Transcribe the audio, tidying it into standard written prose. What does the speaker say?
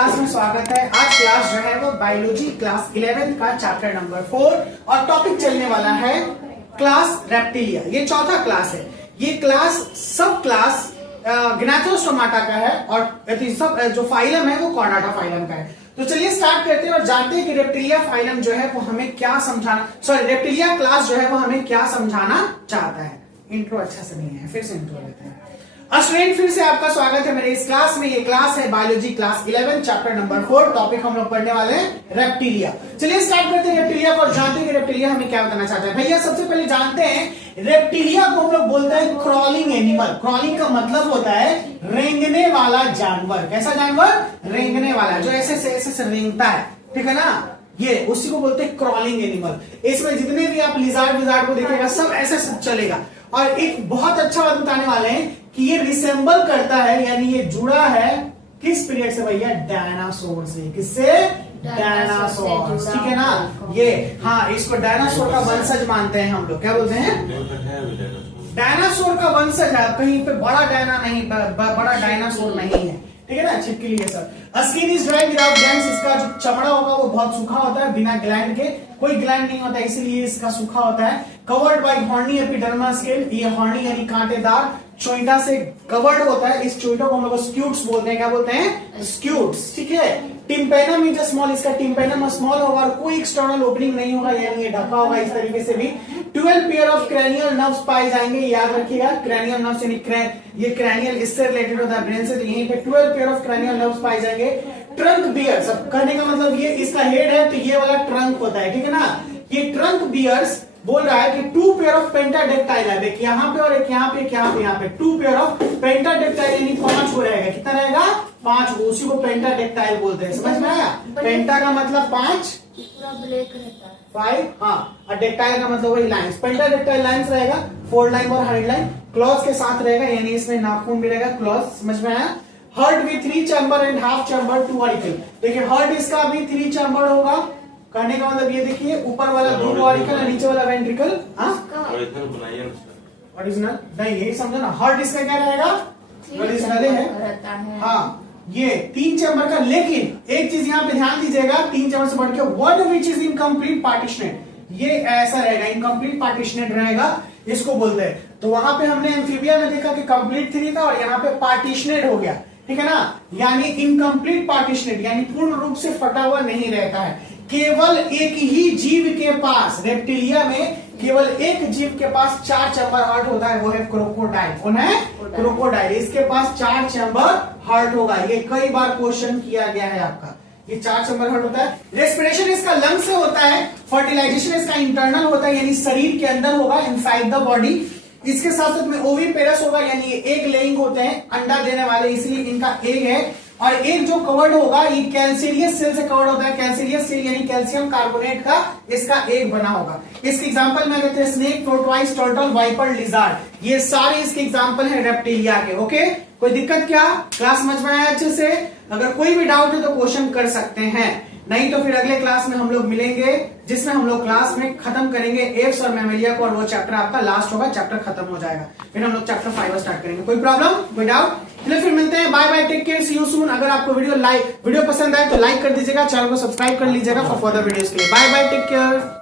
Class में स्वागत है। आज क्लास जो है वो बायोलॉजी क्लास 11 का चैप्टर नंबर 4 और टॉपिक चलने वाला है क्लास रेप्टिलिया। ये चौथा क्लास है। ये क्लास सब क्लास ग्नाथोस्टोमाटा का है और सब जो फाइलम है वो कॉर्डाटा फाइलम का है। तो चलिए स्टार्ट करते हैं और जानते हैं कि रेप्टिलिया फाइलम जो है वो हमें क्या समझाना, रेप्टिलिया क्लास जो है वो हमें क्या समझाना चाहता है। इंट्रो अच्छा से नहीं है, फिर से इंट्रो लेते हैं। स्टूडेंट फिर से आपका स्वागत है मेरे इस क्लास में। ये क्लास है biology class 11 chapter number 4। Topic हम लोग पढ़ने वाले हैं रेप्टिलिया। चलिए स्टार्ट करते हैं रेप्टिलिया को और जानते हैं कि रेप्टिलिया हमें क्या बताना चाहता है। भैया सबसे पहले जानते हैं रेप्टिलिया को हम लोग बोलते हैं क्रॉलिंग एनिमल। क्रॉलिंग का मतलब होता है रेंगने वाला जानवर। कैसा जानवर? रेंगने वाला, जो ऐसे रेंगता है, ठीक है ना, ये उसी को बोलते हैं क्रॉलिंग एनिमल। इसमें जितने भी आप लिजार्ड को देखिएगा सब ऐसे चलेगा। और एक बहुत अच्छा बात बताने वाले हैं कि ये रिसेंबल करता है, यानी ये जुड़ा है किस पीरियड से भैया? डायनासोर से। किससे? डायनासोर, ठीक है ना। ये हाँ, इसको डायनासोर का वंशज मानते हैं हम लोग। क्या बोलते हैं? डायनासोर का वंशज है, कहीं पे बड़ा डायनासोर नहीं है, ठीक है ना। छिपकली ये सब। Skin is dry without glands. इसका जो चमड़ा होगा वो बहुत सूखा होता है, बिना ग्लैंड के। कोई ग्लैंड नहीं होता, इसीलिए इसका सूखा होता है। Covered by horny epidermal skin. ये हॉर्नी यानी कांटेदार चोइटा से कवर्ड होता है। इस चोइटा को हम लोग स्क्यूट्स बोलते हैं। क्या बोलते हैं? स्क्यूट्स, ठीक है। Tympanum is small. इसका टिम्पेनम स्मॉल होगा और कोई एक्सटर्नल ओपनिंग नहीं होगा, यानी ये ढका होगा इस तरीके से भी। 12 पेयर ऑफ क्रैनियल नर्व्स पाए जाएंगे। याद रखिएगा, क्रैनियल नर्व्स यानी ये क्रैनियल इससे रिलेटेड होता है ब्रेन से, तो यहीं पे 12 पेयर ऑफ क्रैनियल नर्व्स पाए जाएंगे। ट्रंक बियर्स, अब कहने का मतलब ये इसका हेड है तो ये वाला ट्रंक होता है, ठीक है ना। ये ट्रंक बियर्स बोल रहा है कि 2 पेयर ऑफ पेंटाडेक्टाइल है। एक यहाँ पे और एक यहाँ पे, यहाँ पे 2 पेयर ऑफ पेंटाडेक्टाइल यानी 5 हो रहेगा। कितना रहेगा? 5। उसी को पेंटाडेक्टाइल बोलते हैं। समझ में आया? पेंटा का मतलब 5, पूरा ब्लैक रहता है 5, हाँ, और डेक्टाइल का मतलब वही लाइंस। पेंटाडेक्टाइल लाइंस रहेगा, 4 लाइन और हाइड लाइन। क्लॉज के साथ रहेगा, यानी इसमें नाखून भी रहेगा। क्लॉज, समझ में आया? Heart with 3 chamber and half chamber 2 auricle. देखिए हर्ट इसका भी 3 चैम्बर होगा। कहने का मतलब ये देखिए, ऊपर वाला 2 ऑरिकल और नीचे वाला वेंट्रिकल। ओरिजिनल नहीं, यही समझो ना। हार्ट इसका क्या रहेगा? ओरिजिनल है, हाँ, ये 3 चैम्बर का। लेकिन एक चीज यहाँ पे ध्यान दीजिएगा, 3 चैम्बर से बढ़ के वन विच इज इनकम्प्लीट पार्टीशनेट, ये ऐसा रहेगा, इनकम्प्लीट पार्टीशनेट रहेगा, इसको बोलते हैं। तो वहां पे हमने एम्फीबिया में देखा कि कंप्लीट 3 था और यहाँ पे पार्टीशनेट हो गया, ठीक है ना। यानी इनकम्प्लीट पार्टीशनेट यानी पूर्ण रूप से फटा हुआ नहीं रहता है। केवल एक ही जीव के पास, रेप्टिलिया में केवल एक जीव के पास 4 चैम्बर हार्ट होता है, वो है क्रोकोडाइल। कौन है? क्रोकोडाइल। इसके पास 4 चैम्बर हार्ट होगा। ये कई बार क्वेश्चन किया गया है आपका। ये 4 चैम्बर हार्ट होता है। रेस्पिरेशन इसका लंग से होता है। फर्टिलाइजेशन इसका इंटरनल होता है, यानी शरीर के अंदर होगा, इनसाइड द बॉडी। इसके साथ साथ में ओविपेरस होगा, यानी ये एग लेइंग होते हैं, अंडा देने वाले, इसलिए इनका एग है। और एक जो कवर्ड होगा ये कैल्सिलियस सेल से कवर्ड होता है। कैल्सिलियस सेल यानी कैल्शियम कार्बोनेट का इसका एग बना होगा। इसके एग्जांपल में देते हैं स्नेक, टोर्टोइस, टर्टल, वाइपर, लिजार्ड। ये सारे इसके एग्जांपल है रेप्टिलिया के। ओके, कोई दिक्कत क्या? क्लास समझ में आया अच्छे से? अगर कोई भी डाउट है तो क्वेश्चन कर सकते हैं, नहीं तो फिर अगले क्लास में हम लोग मिलेंगे, जिसमें हम लोग क्लास में खत्म करेंगे एप्स और मैमेलिया को, और वो चैप्टर आपका लास्ट होगा, चैप्टर खत्म हो जाएगा। फिर हम लोग चैप्टर 5 स्टार्ट करेंगे। कोई प्रॉब्लम, कोई डाउट? चलिए फिर मिलते हैं। Bye bye, take care, see you soon. अगर आपको वीडियो पसंद आए तो लाइक कर दीजिएगा, चैनल को सब्सक्राइब कर लीजिएगा फॉर फर्दर वीडियोस के लिए। Bye bye, take care.